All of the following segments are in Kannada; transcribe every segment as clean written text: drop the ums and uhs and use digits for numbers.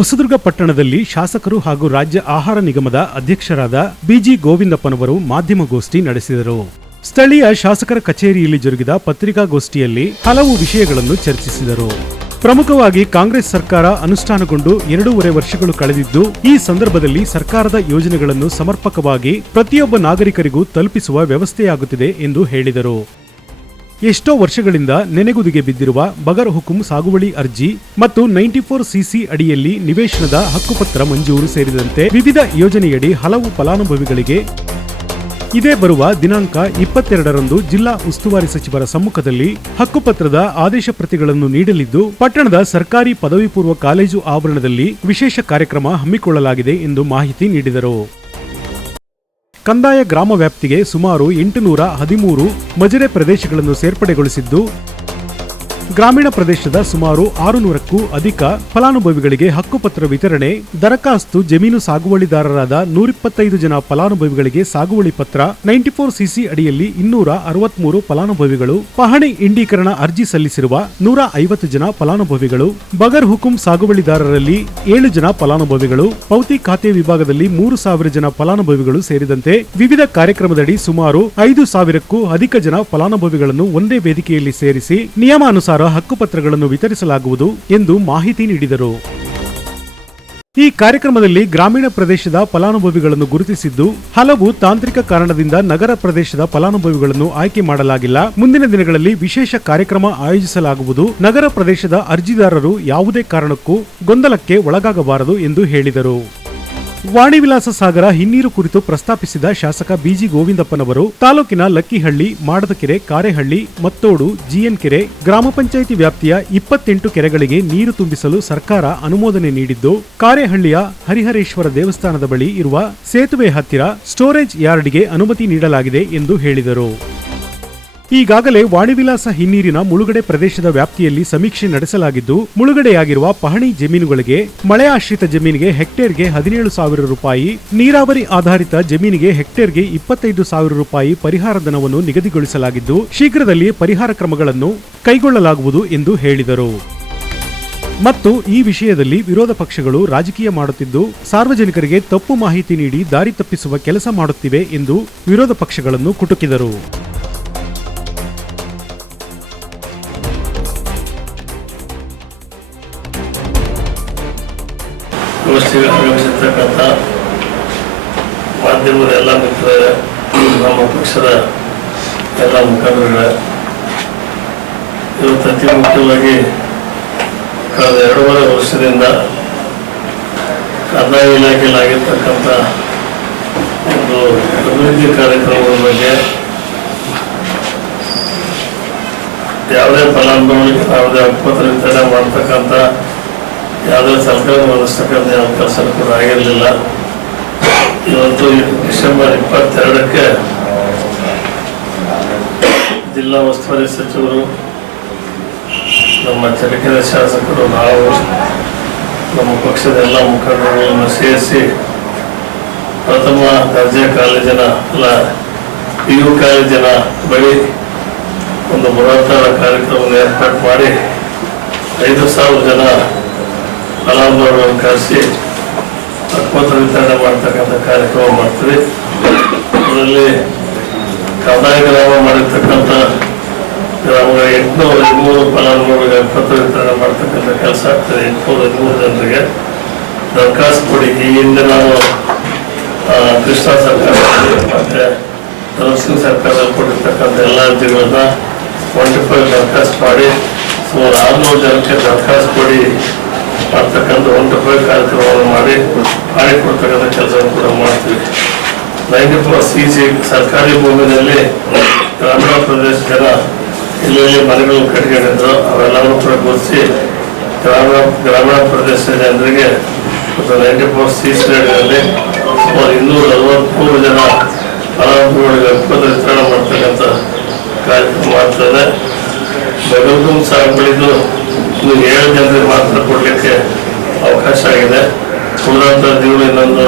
ಹೊಸದುರ್ಗ ಪಟ್ಟಣದಲ್ಲಿ ಶಾಸಕರು ಹಾಗೂ ರಾಜ್ಯ ಆಹಾರ ನಿಗಮದ ಅಧ್ಯಕ್ಷರಾದ ಬಿಜಿ ಗೋವಿಂದಪ್ಪನವರು ಮಾಧ್ಯಮಗೋಷ್ಠಿ ನಡೆಸಿದರು. ಸ್ಥಳೀಯ ಶಾಸಕರ ಕಚೇರಿಯಲ್ಲಿ ಜರುಗಿದ ಪತ್ರಿಕಾಗೋಷ್ಠಿಯಲ್ಲಿ ಹಲವು ವಿಷಯಗಳನ್ನು ಚರ್ಚಿಸಿದರು. ಪ್ರಮುಖವಾಗಿ ಕಾಂಗ್ರೆಸ್ ಸರ್ಕಾರ ಅನುಷ್ಠಾನಗೊಂಡು 2.5 ವರ್ಷಗಳು ಕಳೆದಿದ್ದು, ಈ ಸಂದರ್ಭದಲ್ಲಿ ಸರ್ಕಾರದ ಯೋಜನೆಗಳನ್ನು ಸಮರ್ಪಕವಾಗಿ ಪ್ರತಿಯೊಬ್ಬ ನಾಗರಿಕರಿಗೂ ತಲುಪಿಸುವ ವ್ಯವಸ್ಥೆಯಾಗುತ್ತಿದೆ ಎಂದು ಹೇಳಿದರು. ಎಷ್ಟೋ ವರ್ಷಗಳಿಂದ ನೆನೆಗುದಿಗೆ ಬಿದ್ದಿರುವ ಬಗರ್ ಹುಕುಂ ಸಾಗುವಳಿ ಅರ್ಜಿ ಮತ್ತು 94CC ಅಡಿಯಲ್ಲಿ ನಿವೇಶನದ ಹಕ್ಕುಪತ್ರ ಮಂಜೂರು ಸೇರಿದಂತೆ ವಿವಿಧ ಯೋಜನೆಯಡಿ ಹಲವು ಫಲಾನುಭವಿಗಳಿಗೆ ಇದೇ ಬರುವ ದಿನಾಂಕ 22ರಂದು ಜಿಲ್ಲಾ ಉಸ್ತುವಾರಿ ಸಚಿವರ ಸಮ್ಮುಖದಲ್ಲಿ ಹಕ್ಕುಪತ್ರದ ಆದೇಶ ಪ್ರತಿಗಳನ್ನು ನೀಡಲಿದ್ದು, ಪಟ್ಟಣದ ಸರ್ಕಾರಿ ಪದವಿ ಪೂರ್ವ ಕಾಲೇಜು ಆವರಣದಲ್ಲಿ ವಿಶೇಷ ಕಾರ್ಯಕ್ರಮ ಹಮ್ಮಿಕೊಳ್ಳಲಾಗಿದೆ ಎಂದು ಮಾಹಿತಿ ನೀಡಿದರು. ಕಂದಾಯ ಗ್ರಾಮ ವ್ಯಾಪ್ತಿಗೆ ಸುಮಾರು 813 ಮಜರೆ ಪ್ರದೇಶಗಳನ್ನು ಸೇರ್ಪಡೆಗೊಳಿಸಿದ್ದು, ಗ್ರಾಮೀಣ ಪ್ರದೇಶದ ಸುಮಾರು 600ಕ್ಕೂ ಅಧಿಕ ಫಲಾನುಭವಿಗಳಿಗೆ ಹಕ್ಕುಪತ್ರ ವಿತರಣೆ, ದರಖಾಸ್ತು ಜಮೀನು ಸಾಗುವಳಿದಾರರಾದ 125 ಜನ ಫಲಾನುಭವಿಗಳಿಗೆ ಸಾಗುವಳಿ ಪತ್ರ, 94CC ಅಡಿಯಲ್ಲಿ 263 ಫಲಾನುಭವಿಗಳು, ಪಹಣಿ ಇಂಡೀಕರಣ ಅರ್ಜಿ ಸಲ್ಲಿಸಿರುವ 150 ಜನ ಫಲಾನುಭವಿಗಳು, ಬಗರ್ ಹುಕುಂ ಸಾಗುವಳಿದಾರರಲ್ಲಿ 7 ಜನ ಫಲಾನುಭವಿಗಳು, ಪೌತಿ ಖಾತೆ ವಿಭಾಗದಲ್ಲಿ 3000 ಜನ ಫಲಾನುಭವಿಗಳು ಸೇರಿದಂತೆ ವಿವಿಧ ಕಾರ್ಯಕ್ರಮದಡಿ ಸುಮಾರು 5000ಕ್ಕೂ ಅಧಿಕ ಜನ ಫಲಾನುಭವಿಗಳನ್ನು ಒಂದೇ ವೇದಿಕೆಯಲ್ಲಿ ಸೇರಿಸಿ ನಿಯಮಾನುಸಾರ ಹಕ್ಕುಪತ್ರಗಳನ್ನು ವಿತರಿಸಲಾಗುವುದು ಎಂದು ಮಾಹಿತಿ ನೀಡಿದರು. ಈ ಕಾರ್ಯಕ್ರಮದಲ್ಲಿ ಗ್ರಾಮೀಣ ಪ್ರದೇಶದ ಫಲಾನುಭವಿಗಳನ್ನು ಗುರುತಿಸಿದ್ದು, ಹಲವು ತಾಂತ್ರಿಕ ಕಾರಣದಿಂದ ನಗರ ಪ್ರದೇಶದ ಫಲಾನುಭವಿಗಳನ್ನು ಆಯ್ಕೆ ಮಾಡಲಾಗಿಲ್ಲ. ಮುಂದಿನ ದಿನಗಳಲ್ಲಿ ವಿಶೇಷ ಕಾರ್ಯಕ್ರಮ ಆಯೋಜಿಸಲಾಗುವುದು. ನಗರ ಪ್ರದೇಶದ ಅರ್ಜಿದಾರರು ಯಾವುದೇ ಕಾರಣಕ್ಕೂ ಗೊಂದಲಕ್ಕೆ ಒಳಗಾಗಬಾರದು ಎಂದು ಹೇಳಿದರು. ವಾಣಿವಿಲಾಸ ಸಾಗರ ಹಿನ್ನೀರು ಕುರಿತು ಪ್ರಸ್ತಾಪಿಸಿದ ಶಾಸಕ ಬಿಜಿ ಗೋವಿಂದಪ್ಪನವರು, ತಾಲೂಕಿನ ಲಕ್ಕಿಹಳ್ಳಿ, ಮಾಡದಕೆರೆ, ಕಾರೆಹಳ್ಳಿ, ಮತ್ತೋಡು, ಜಿಎನ್ ಕೆರೆ ಗ್ರಾಮ ಪಂಚಾಯಿತಿ ವ್ಯಾಪ್ತಿಯ 28 ಕೆರೆಗಳಿಗೆ ನೀರು ತುಂಬಿಸಲು ಸರ್ಕಾರ ಅನುಮೋದನೆ ನೀಡಿದ್ದು, ಕಾರೆಹಳ್ಳಿಯ ಹರಿಹರೇಶ್ವರ ದೇವಸ್ಥಾನದ ಬಳಿ ಇರುವ ಸೇತುವೆ ಹತ್ತಿರ ಸ್ಟೋರೇಜ್ ಯಾರ್ಡ್ಗೆ ಅನುಮತಿ ನೀಡಲಾಗಿದೆ ಎಂದು ಹೇಳಿದರು. ಈಗಾಗಲೇ ವಾಣಿವಿಲಾಸ ಹಿನ್ನೀರಿನ ಮುಳುಗಡೆ ಪ್ರದೇಶದ ವ್ಯಾಪ್ತಿಯಲ್ಲಿ ಸಮೀಕ್ಷೆ ನಡೆಸಲಾಗಿದ್ದು, ಮುಳುಗಡೆಯಾಗಿರುವ ಪಹಣಿ ಜಮೀನುಗಳಿಗೆ ಮಳೆ ಆಶ್ರಿತ ಜಮೀನಿಗೆ ಹೆಕ್ಟೇರ್ಗೆ 17,000 ರೂಪಾಯಿ, ನೀರಾವರಿ ಆಧಾರಿತ ಜಮೀನಿಗೆ ಹೆಕ್ಟೇರ್ಗೆ 25,000 ರೂಪಾಯಿ ಪರಿಹಾರ ಧನವನ್ನು ನಿಗದಿಗೊಳಿಸಲಾಗಿದ್ದು, ಶೀಘ್ರದಲ್ಲಿ ಪರಿಹಾರ ಕ್ರಮಗಳನ್ನು ಕೈಗೊಳ್ಳಲಾಗುವುದು ಎಂದು ಹೇಳಿದರು. ಮತ್ತು ಈ ವಿಷಯದಲ್ಲಿ ವಿರೋಧ ಪಕ್ಷಗಳು ರಾಜಕೀಯ ಮಾಡುತ್ತಿದ್ದು, ಸಾರ್ವಜನಿಕರಿಗೆ ತಪ್ಪು ಮಾಹಿತಿ ನೀಡಿ ದಾರಿ ತಪ್ಪಿಸುವ ಕೆಲಸ ಮಾಡುತ್ತಿವೆ ಎಂದು ವಿರೋಧ ಪಕ್ಷಗಳನ್ನು ಕುಟುಕಿದರು. ಗೋಷ್ಠಿಗೆ ಆಗಮಿಸಿರ್ತಕ್ಕಂಥ ಮಾಧ್ಯಮದ ಎಲ್ಲ ಮಿತ್ರರೇ, ನಮ್ಮ ಪಕ್ಷದ ಎಲ್ಲ ಮುಖಂಡರುಗಳೇ, ಇವತ್ತು ಅತಿ ಮುಖ್ಯವಾಗಿ ಕಳೆದ 2.5 ವರ್ಷದಿಂದ ಕಂದಾಯ ಇಲಾಖೆಯಲ್ಲಿ ಆಗಿರ್ತಕ್ಕಂಥ ಒಂದು ಅಭಿವೃದ್ಧಿ ಕಾರ್ಯಕ್ರಮಗಳ ಬಗ್ಗೆ ಯಾವುದೇ ಫಲಾನುಭವಿಗಳಿಗೆ ಯಾವುದೇ ಹಕ್ಕುಪತ್ರ ವಿತರಣೆ ಮಾಡ್ತಕ್ಕಂಥ ಯಾವುದೇ ಸರ್ಕಾರ ಒದಗಿಸ್ತಕ್ಕಂಥ ಯಾವ ಕೆಲಸ ಕೂಡ ಆಗಿರಲಿಲ್ಲ. ಇವತ್ತು ಡಿಸೆಂಬರ್ 22ಕ್ಕೆ ಜಿಲ್ಲಾ ಉಸ್ತುವಾರಿ ಸಚಿವರು, ನಮ್ಮ ಚಳ್ಳಕೆರೆ ಶಾಸಕರು, ನಾವು ನಮ್ಮ ಪಕ್ಷದ ಎಲ್ಲ ಮುಖಂಡರುಗಳನ್ನು ಸೇರಿಸಿ ಪ್ರಥಮ ದರ್ಜೆ ಕಾಲೇಜಿನ PU ಕಾಲೇಜಿನ ಬಳಿ ಒಂದು ಬೃಹತ್ತಾದ ಕಾರ್ಯಕ್ರಮವನ್ನು ಏರ್ಪಾಡು ಮಾಡಿ 5,000 ಜನ ಫಲಾನುಭವಿಗಳನ್ನು ಕರೆಸಿ ಹಕ್ಕುಪತ್ರ ವಿತರಣೆ ಮಾಡ್ತಕ್ಕಂಥ ಕಾರ್ಯಕ್ರಮ ಮಾಡ್ತೀವಿ. ಅದರಲ್ಲಿ ಕಂದಾಯ ಗ್ರಾಮ ಮಾಡಿರ್ತಕ್ಕಂಥ ಗ್ರಾಮಗಳ 813 ಫಲಾನುಭವಿಗಳಿಗೆ ಹಕ್ಕುಪತ್ರ ವಿತರಣೆ ಮಾಡ್ತಕ್ಕಂಥ ಕೆಲಸ ಆಗ್ತದೆ. 813 ಜನರಿಗೆ ದರಖಾಸ್ತು ಕೊಡಿ. ಈ ಹಿಂದೆ ನಾವು ಕೃಷ್ಣ ಸರ್ಕಾರದಲ್ಲಿ ಮತ್ತೆ ನರಸಿಂಹ ಸರ್ಕಾರದಲ್ಲಿ ಕೊಟ್ಟಿರ್ತಕ್ಕಂಥ ಎಲ್ಲ ಅರ್ಜಿಗಳನ್ನ 25 ದರಖಾಸ್ತು ಮಾಡಿ ಸುಮಾರು 600 ಜನಕ್ಕೆ ದರಖಾಸ್ತು ಕೊಡಿ ಮಾಡ್ತಕ್ಕಂಥ 25 ಕಾರ್ಯಕ್ರಮವನ್ನು ಮಾಡಿಕೊಡ್ತಕ್ಕಂಥ ಕೆಲಸವನ್ನು ಕೂಡ ಮಾಡ್ತೀವಿ. 94CC ಸರ್ಕಾರಿ ಭೂಮಿಯಲ್ಲಿ ಗ್ರಾಮೀಣ ಪ್ರದೇಶ ಜನ ಎಲ್ಲೆಲ್ಲಿ ಮನೆಗಳು ಕಟ್ಕೊಂಡಿದ್ರು ಅವೆಲ್ಲವೂ ಕೂಡ ಗುರುತಿಸಿ ಗ್ರಾಮೀಣ ಪ್ರದೇಶದ ಜನರಿಗೆ 94CC ನಲ್ಲಿ ಸುಮಾರು 243 ಜನ ಫಲಾನುಭವಿಗಳಿಗೆ ಹಕ್ಕುಪತ್ರ ವಿತರಣೆ ಮಾಡ್ತಕ್ಕಂಥ ಕಾರ್ಯಕ್ರಮ ಮಾಡ್ತದೆ. ಬಗರ್ ಹುಕುಂ ಸಾಗುವಳಿದು ಇನ್ನು 7 ಜನರಿಗೆ ಮಾತ್ರ ಕೊಡಲಿಕ್ಕೆ ಅವಕಾಶ ಆಗಿದೆ. ಉಳಿದಂಥ ಜೀವನ ಇನ್ನೊಂದು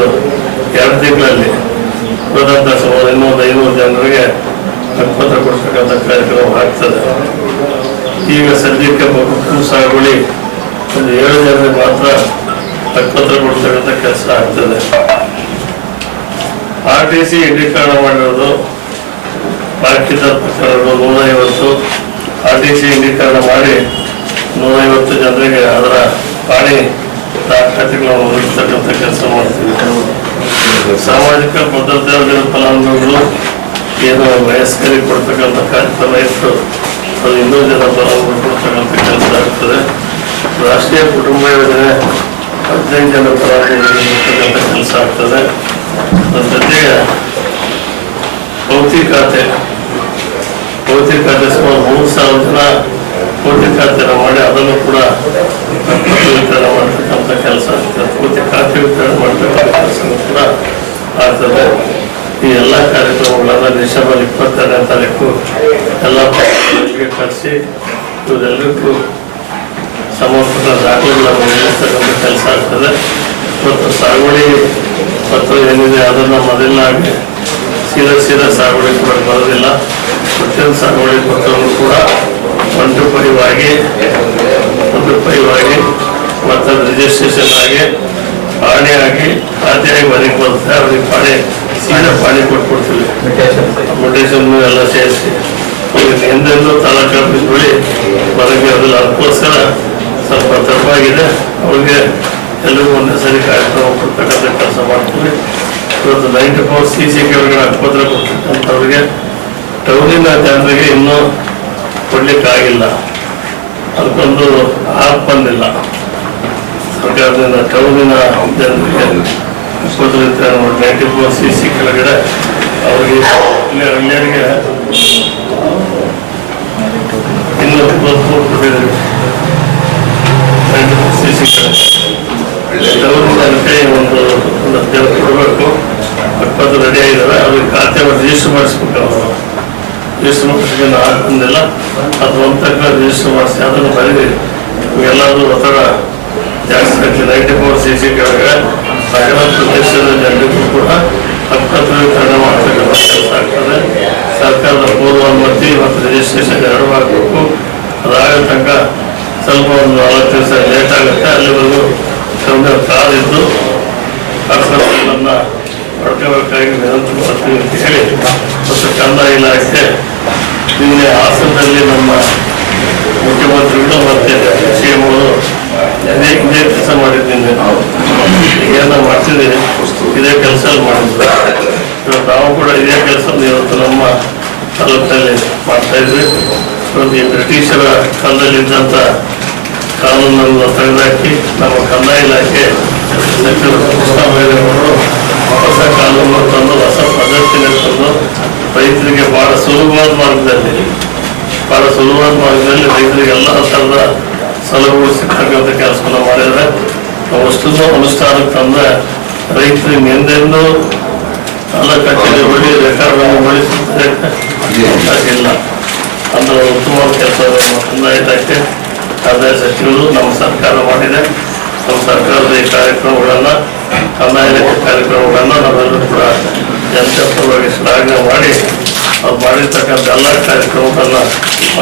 2 ತಿಂಗಳಲ್ಲಿ ಉಳಿದಂಥ ಸುಮಾರು ಇನ್ನೊಂದು 500 ಜನರಿಗೆ ಹಕ್ಕುಪತ್ರ ಕೊಡ್ತಕ್ಕಂಥ ಕಾರ್ಯಕ್ರಮ ಆಗ್ತದೆ. ಈಗ ಸದ್ಯಕ್ಕೆ ಬಗರ್ ಹುಕುಂ ಸಾಗುವಳಿ ಒಂದು 7 ಜನರಿಗೆ ಮಾತ್ರ ಹಕ್ಕುಪತ್ರ ಕೊಡ್ತಕ್ಕಂಥ ಕೆಲಸ ಆಗ್ತದೆ. RTC ಇಂಡೀಕರಣ ಮಾಡಿರೋದು ಬಾಕಿದ ಪ್ರಕರಣಗಳು 150. RTC ಇಂಡೀಕರಣ ಮಾಡಿ 150 ಜನರಿಗೆ ಅದರ ಪಾಣಿ ದಾಖಲಾತಿಗಳನ್ನು ಒದಗಿಸ್ತಕ್ಕಂಥ ಕೆಲಸ ಮಾಡ್ತೀವಿ. ಸಾಮಾಜಿಕ ಭದ್ರತಾ ಫಲಾನುಭವಿಗಳು ಏನು ವಯಸ್ಕರಿಗೆ ಕೊಡ್ತಕ್ಕಂಥ ಕಾರ್ಯಕ್ರಮ ಇತ್ತು, ಅದು 200 ಜನ ಫಲಾನುಭವಿ ಕೊಡ್ತಕ್ಕಂಥ ಕೆಲಸ ಆಗ್ತದೆ. ರಾಷ್ಟ್ರೀಯ ಕುಟುಂಬ ಯೋಜನೆ 15 ಜನ ಫಲಾನುಭವಿಗಳಿಗೆ ಕೊಡ್ತಕ್ಕಂಥ ಕೆಲಸ ಆಗ್ತದೆ. ಅದರ ಜೊತೆಗೆ ಭೌತಿಕ ಖಾತೆ ಸುಮಾರು 3,000 ಜನ ಭೌತಿಕ ಖಾತೆಯನ್ನು ಮಾಡಿ ಅದನ್ನು ಕೂಡ ವಿತರಣೆ ಮಾಡ್ತಕ್ಕಂಥ ಕೆಲಸ ಆಗ್ತದೆ. ಭೌತಿಕ ಖಾತೆ ವಿತರಣೆ ಮಾಡ್ತಕ್ಕಂಥ ಕೆಲಸ ಕೂಡ ಆಗ್ತದೆ. ಈ ಎಲ್ಲ ಕಾರ್ಯಕ್ರಮಗಳನ್ನು ಡಿಸೆಂಬರ್ 22ನೇ ತಾರೀಕು ಎಲ್ಲ ಪಕ್ಷಗಳಿಗೆ ಕರೆಸಿ ಇವರೆಲ್ಲರಿಗೂ ಸಮರ್ಪಕ ದಾಖಲೆಗಳನ್ನು ಒದಗಿಸ್ತಕ್ಕಂಥ ಕೆಲಸ ಆಗ್ತದೆ. ಮತ್ತು ಸಾಗುವಳಿ ಪತ್ರ ಏನಿದೆ ಅದನ್ನು ಮೊದಲನಾಗಿ ಸೀದಾ ಸಾಗುವಳಿ ಕೂಡ ಬರೋದಿಲ್ಲ. ಪ್ರತಿಯೊಂದು ಸಾಗುವಳಿ ಪತ್ರವನ್ನು ಕೂಡ ಒಂದು ಪೈವಾಗಿ ಮತ್ತು ರಿಜಿಸ್ಟ್ರೇಷನ್ ಆಗಿ ಪಾಣಿಯಾಗಿ ಖಾತೆಯಾಗಿ ಮನೆಗೆ ಬರುತ್ತೆ. ಅವ್ರಿಗೆ ಪಾಣಿ ಕೊಟ್ಬಿಡ್ತೀವಿ. ಮ್ಯೂಟೇಷನ್ ಎಲ್ಲ ಸೇರಿಸಿ ಎಂದೆಂದು ತಾಲೂಕು ಆಫೀಸ್ ಬಳಿ ಹೊರಗೆ ಅದಲ್ಲ. ಅದಕ್ಕೋಸ್ಕರ ಸ್ವಲ್ಪ ತಪ್ಪಾಗಿದೆ. ಅವ್ರಿಗೆ ಎಲ್ಲರಿಗೂ ಒಂದೇ ಸರಿ ಕಾರ್ಯಕ್ರಮ ಕೊಡ್ತಕ್ಕಂಥ ಕೆಲಸ ಮಾಡ್ತೀವಿ. ಇವತ್ತು 94 CC ಕೆಳಗಡೆ ಹಕ್ಕುಪತ್ರ ಕೊಡ್ತಕ್ಕಂಥವ್ರಿಗೆ ಟೌನಿನ ಜನರಿಗೆ ಇನ್ನೂ ಕೊಡ್ಲಿಕ್ಕಾಗಿಲ್ಲ. ಅದಕ್ಕೊಂದು ಆಪ್ ಬಂದಿಲ್ಲ ಸರ್ಕಾರದಿಂದ. ಟೌನಿನ ಜನರಿಗೆ ಹಕ್ಕುಪತ್ರ 94 CC ಕೆಳಗಡೆ ಅವ್ರಿಗೆ ಹಳ್ಳಿಯರಿಗೆ ಇನ್ನೂ 23 ಕೊಟ್ಟಿದ್ದೀವಿ. 94 CC ಕೆಳಗಡೆ ಟೌನಿನ ಒಂದು 10 ಕೊಡಬೇಕು. ಹಕ್ಕುಪತ್ರ ರೆಡಿ ಆಗಿದ್ದಾರೆ. ಅವ್ರಿಗೆ ಖಾತೆ ರಿಜಿಸ್ಟರ್ ಮಾಡಿಸ್ಬೇಕು. ಅವರು ರಿಜಿಸ್ಟರ್ ಮಾಡಿಸ್ಕೊಂಡು ಬಂದಿಲ್ಲ. ಅದು ಒಂದು ತಕ್ಕ ರಿಜಿಸ್ಟರ್ ಮಾಡಿಸಿ ಅದನ್ನು ಬರೀ ಎಲ್ಲರೂ ಒತ್ತಡ ಜಾಸ್ತಿ ಆಗ್ತದೆ. 94 CC ಕೆಳಗಡೆ ನಗರ ಪ್ರದೇಶದ ಜನರಿಗೂ ಕೂಡ ಹಕ್ಕುಪತ್ರ ವಿತರಣೆ ಮಾಡ್ತಕ್ಕಂಥ ಕೆಲಸ ಆಗ್ತದೆ. ಸರ್ಕಾರದ ಪೂರ್ವ ಅನುಮತಿ ಮತ್ತು ರಿಜಿಸ್ಟ್ರೇಷನ್ 2 ಆಗಬೇಕು. ಅದಾಗ ತನಕ ಸ್ವಲ್ಪ ಒಂದು 40 ದಿವಸ ಲೇಟ್ ಆಗುತ್ತೆ. ಅಲ್ಲಿವರೆಗೂ ಕಾದಿದ್ದು ಹಕ್ಕುಪತ್ರಗಳನ್ನು ಪಡ್ಕೋಬೇಕಾಗಿ ವಿನಂತಿ ಮಾಡ್ತೀವಿ ಅಂತ ಹೇಳಿ ಮತ್ತು ಕಂದಾಯ ಇಲಾಖೆ ನಿನ್ನೆ ಹಾಸನದಲ್ಲಿ ನಮ್ಮ ಮುಖ್ಯಮಂತ್ರಿಗಳು ಮತ್ತು CM ಅವರು ಇದೇ ಕೆಲಸ ಮಾಡಿದ್ದೀನಿ. ಈಗೇನ ಮಾಡ್ತಿದ್ದೀವಿ ಇದೇ ಕೆಲಸ ಮಾಡಿದ್ರು. ಇವತ್ತು ನಾವು ಕೂಡ ಇದೇ ಕೆಲಸ ಇವತ್ತು ನಮ್ಮ ತಾಲೂಕಿನಲ್ಲಿ ಮಾಡ್ತಾ ಇದ್ವಿ. ಇವತ್ತು ಈ ಬ್ರಿಟಿಷರ ಕಾಲದಲ್ಲಿದ್ದಂಥ ಕಾನೂನನ್ನು ತೆಗೆದುಹಾಕಿ ನಮ್ಮ ಕಂದಾಯ ಇಲಾಖೆ ಸಚಿವರು ಕೃಷ್ಣಬೈರೇಗೌಡರು ಹೊಸ ಕಾನೂನು ತಂದು ಹೊಸ ಪದ್ಧತಿನ ತಂದು ರೈತರಿಗೆ ಬಹಳ ಸುಲಭವಾದ ಮಾರ್ಗದಲ್ಲಿ ರೈತರಿಗೆ ಎಲ್ಲ ಥರದ ಸೌಲಭ್ಯಗಳು ಸಿಗ್ತಕ್ಕಂಥ ಕೆಲಸವನ್ನು ಮಾಡಿದರೆ ಅಷ್ಟನ್ನು ಅನುಷ್ಠಾನಕ್ಕೆ ತಂದರೆ ರೈತರಿಗೆ ಎಂದೆಂದೂ ಎಲ್ಲ ಕಚೇರಿ ಬಳಿ ರೆಕಾರ್ಡನ್ನು ಬಳಸಿಲ್ಲ ಅಂದ್ರೆ ಉತ್ತಮವಾದ ಕೆಲಸ ಕಂದಾಯ ಇಲಾಖೆ ಕಂದಾಯ ಸಚಿವರು ನಮ್ಮ ಸರ್ಕಾರ ಮಾಡಿದೆ. ನಮ್ಮ ಸರ್ಕಾರದ ಈ ಕಾರ್ಯಕ್ರಮಗಳನ್ನು ಕಂದಾಯ ಇಲಾಖೆ ಕಾರ್ಯಕ್ರಮಗಳನ್ನು ನಾವೆಲ್ಲರೂ ಕೂಡ ಜನಪರವಾಗಿ ಶ್ಲಾಘನೆ ಮಾಡಿ ಅವ್ರು ಮಾಡಿರ್ತಕ್ಕಂಥ ಎಲ್ಲ ಕಾರ್ಯಕ್ರಮಗಳನ್ನು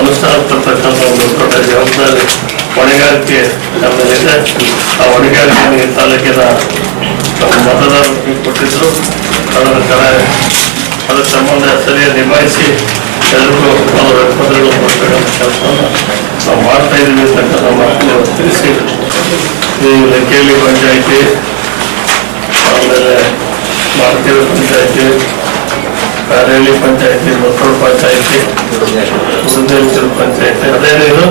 ಅನುಷ್ಠಾನ ತರ್ತಕ್ಕಂಥ ಒಂದು ದೊಡ್ಡ ಜವಾಬ್ದಾರಿ ಹೊಣೆಗಾರಿಕೆ ನಮ್ಮಲ್ಲಿದೆ. ಆ ಹೊಣೆಗಾರಿಕೆಯನ್ನು ಈ ತಾಲೂಕಿನ ನಮ್ಮ ಮತದಾರರಿಗೆ ಕೊಟ್ಟಿದ್ರು. ಅದರ ಸಂಬಂಧ ಸರಿಯಾಗಿ ನಿಭಾಯಿಸಿ ಎಲ್ಲರಿಗೂ ಅವರ ಹಕ್ಕುಪತ್ರಗಳು ಕೊಡ್ತಕ್ಕಂಥ ಕೆಲಸವನ್ನು ನಾವು ಮಾಡ್ತಾ ಇದ್ದೀವಿ ಅಂತಕ್ಕಂಥ ಮಾತನ್ನು ತಿಳಿಸಿ ಈ ಲೆಕ್ಕೇಲಿ ಪಂಚಾಯಿತಿ, ಆಮೇಲೆ ಮಾರ್ಕೇರಿ ಪಂಚಾಯಿತಿ, ಕಾರೇಲಿ ಪಂಚಾಯಿತಿ, ಮತ್ತೂರು ಪಂಚಾಯಿತಿ, ಮುರುದೇಶ್ವರ ಪಂಚಾಯಿತಿ, ಅದೇನಿದು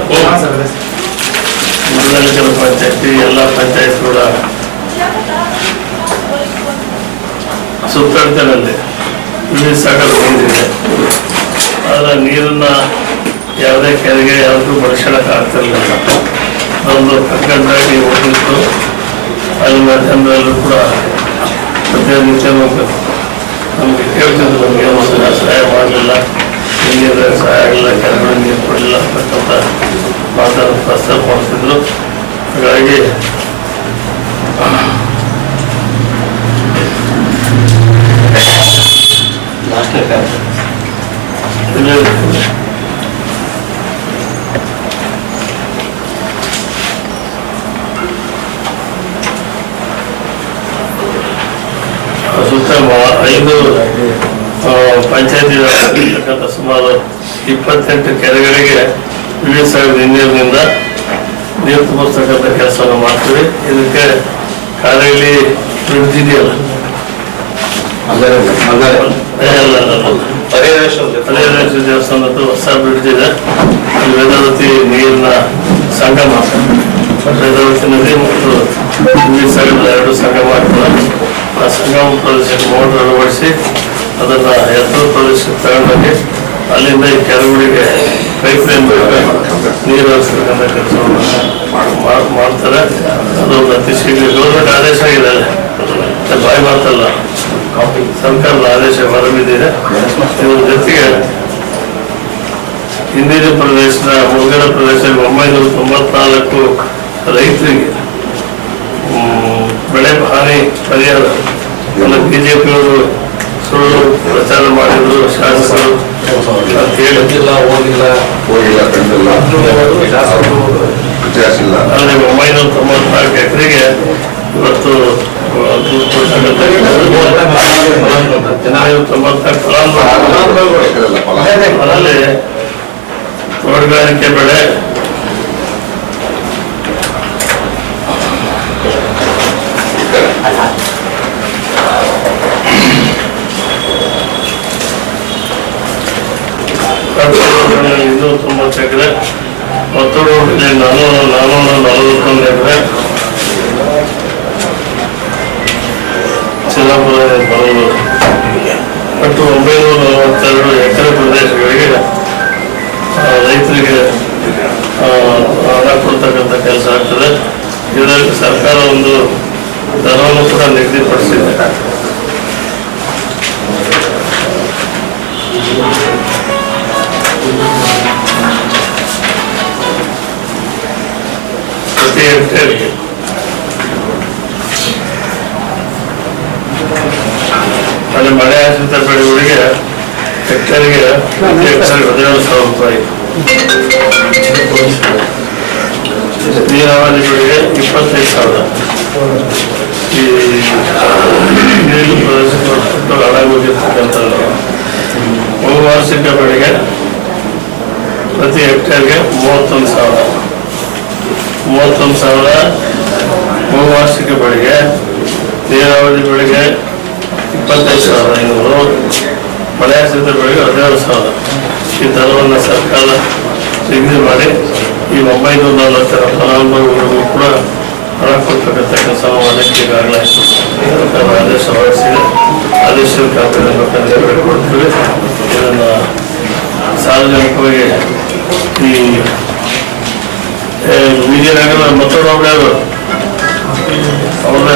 ಮುರುದೇಶ್ವರ ಪಂಚಾಯಿತಿ ಎಲ್ಲ ಪಂಚಾಯತ್ ಕೂಡ ಸುತ್ತಳತೆಯಲ್ಲಿ ಇಲ್ಲಿ ಸಾಗರ ನೀರಿದೆ. ಆದರೆ ನೀರನ್ನು ಯಾವುದೇ ಕೆರೆಗೆ ಯಾವುದೂ ಬಳಸೋಕೆ ಆಗ್ತಿರಲಿಲ್ಲ. ಒಂದು ಕಗ್ಗಂಟಾಗಿ ಹೋಗಿತ್ತು. ಅಲ್ಲಿನ ಜನರಲ್ಲೂ ಕೂಡ ಪ್ರತಿನಿತ್ಯ ನಮಗೆ ಕೇಳ್ತಿದ್ರು, ನಮಗೇನು ಸಹಾಯ ಮಾಡಲಿಲ್ಲ, ನೀರಿನ ಸಹಾಯ ಆಗಿಲ್ಲ, ಕೆರೆಗಳಿಗೆ ನೀರು ಕೊಡಲಿಲ್ಲ ಅಂತಕ್ಕಂಥ ಮಾತನ್ನು ಪ್ರಸ್ತಾಪ ಮಾಡ್ತಿದ್ರು. ಹಾಗಾಗಿ 5 ಪಂಚಾಯತಿ ವ್ಯಾಪ್ತಿರ್ತಕ್ಕಂಥ ಸುಮಾರು 28 ಕೆರೆಗಳಿಗೆ ವಿವಿಧ ಸಾವಿರದ ನೀರಿನಿಂದ ನೀರು ತುಂಬಿಸ್ತಕ್ಕಂಥ ಕೆಲಸವನ್ನು ಮಾಡ್ತೀವಿ. ಇದಕ್ಕೆ ಕಾರಲ್ಲಿ ಬ್ರಿಡ್ಜ್ ಇದೆಯಲ್ಲ, ಹರಿಹರೇಶ್ವರ ದೇವಸ್ಥಾನದ್ದು ಹೊಸ ಬ್ರಿಡ್ಜ್ ಇದೆ. ಅಲ್ಲಿ ವೇದಾವತಿ ನೀರಿನ ಸಂಗಮ, ವೇದಾವತಿ ನದಿ ಮತ್ತು ವಿವಿಧ ಸಾಗರದ 2 ಸಂಗಮ ಆಗ್ತದೆ. ಆ ಸಂಗಮ ಪ್ರದೇಶಕ್ಕೆ ಮೋಟರ್ ಅಳವಡಿಸಿ ಅದನ್ನು ಎತ್ತರ ಪ್ರದೇಶಕ್ಕೆ ತಗೊಂಡೋಗಿ ಅಲ್ಲಿಂದ ಈ ಕೆರೆಗಳಿಗೆ ಪೈಪ್ ಲೈನ್ ನೀರು ಹರಿಸ್ತಕ್ಕಂಥ ಕೆಲಸವನ್ನು ಮಾಡ್ತಾರೆ. ಅದೊಂದು ಅತಿ ಶೀಘ್ರ ಗೌರ್ಮೆಂಟ್ ಆದೇಶ ಆಗಿದೆ, ಬಾಯಿ ಮಾತಲ್ಲ, ಸರ್ಕಾರದ ಆದೇಶ ಹೊರಬಿದ್ದಿದೆ. ಇದ್ರ ಜೊತೆಗೆ ಹಿಂದಿನ ಪ್ರದೇಶದ ಮುಳುಗಡೆ ಪ್ರದೇಶ 994 ರೈತರಿಗೆ ಬೆಳೆ ಹಾನಿ ಪರಿಹಾರ ಬಿಜೆಪಿಯವರು ಸುಳ್ಳು ಪ್ರಚಾರ ಮಾಡಿದ್ರು, ಶಾಸಕರು ಅಂತ ಹೇಳಿ ಅಲ್ಲಿ 994 ಎಕರೆಗೆ ಇವತ್ತು 994 ಅದರಲ್ಲಿ ತೋಟಗಾರಿಕೆ ಬೆಳೆ, ಇನ್ನೂ 90 ಎಕರೆ, ಕೊತ್ತೂರು 441 ಎಕರೆ, ಚಿನ್ನಾಪುರ ಬರಲು ಒಟ್ಟು 942 ಎಕರೆ ಪ್ರದೇಶಗಳಿಗೆ ರೈತರಿಗೆ ಹಣ ಕೊಡ್ತಕ್ಕಂಥ ಕೆಲಸ ಆಗ್ತದೆ. ಇದರಲ್ಲಿ ಸರ್ಕಾರ ಒಂದು ದರವನ್ನು ಕೂಡ ನಿಗದಿಪಡಿಸಿದೆ. ಪ್ರತಿ ಹೆಕ್ಟೇರ್ಗೆ ಅಲ್ಲಿ ಮಳೆ ಆಶ್ರಿತ ಬೆಳೆಗಳಿಗೆ ಹೆಕ್ಟೇರ್ಗೆ 17,000 ರೂಪಾಯಿ, ನೀರಾವರಿ ಬೆಳೆಗೆ 25,000. ಈ ನೀರು ಪ್ರದೇಶಕ್ಕೆ ಹಾಳಾಗೋಗಿರ್ತಕ್ಕಂಥದ್ದು. ಬಹುವಾರ್ಷಿಕ ಬೆಳೆಗೆ ಪ್ರತಿ ಹೆಕ್ಟೇರ್ಗೆ 31,000. ಬಹುವಾರ್ಷಿಕ ಬೆಳೆಗೆ, ನೀರಾವರಿ ಬೆಳೆಗೆ 25,500, ಮಳೆ ಆಶ್ರಿತ ಬೆಳೆಗೆ 17,000. ಈ ದರವನ್ನು ಸರ್ಕಾರ ನಿಗದಿ ಮಾಡಿ ಈ 940 ಫಲಾನುಭವಿಗಳಿಗೂ ಕೂಡ ಹಣ ಕೊಡ್ತಕ್ಕಂಥ ಕೆಲಸ ಮಾಡೋಕ್ಕೆ ಈಗಾಗಲೇ ಸರ್ಕಾರ ಆದೇಶ ಹೊರಡಿಸಿದೆ. ಆದೇಶದ ಕಾಪಿಯನ್ನು ಕೊಡ್ತೀವಿ. ಇದನ್ನು ಸಾರ್ವಜನಿಕವಾಗಿ ಈ ವಿಜಯನಗರ ಮತ್ತೊಬ್ಬರು ಅವ್ರದೇ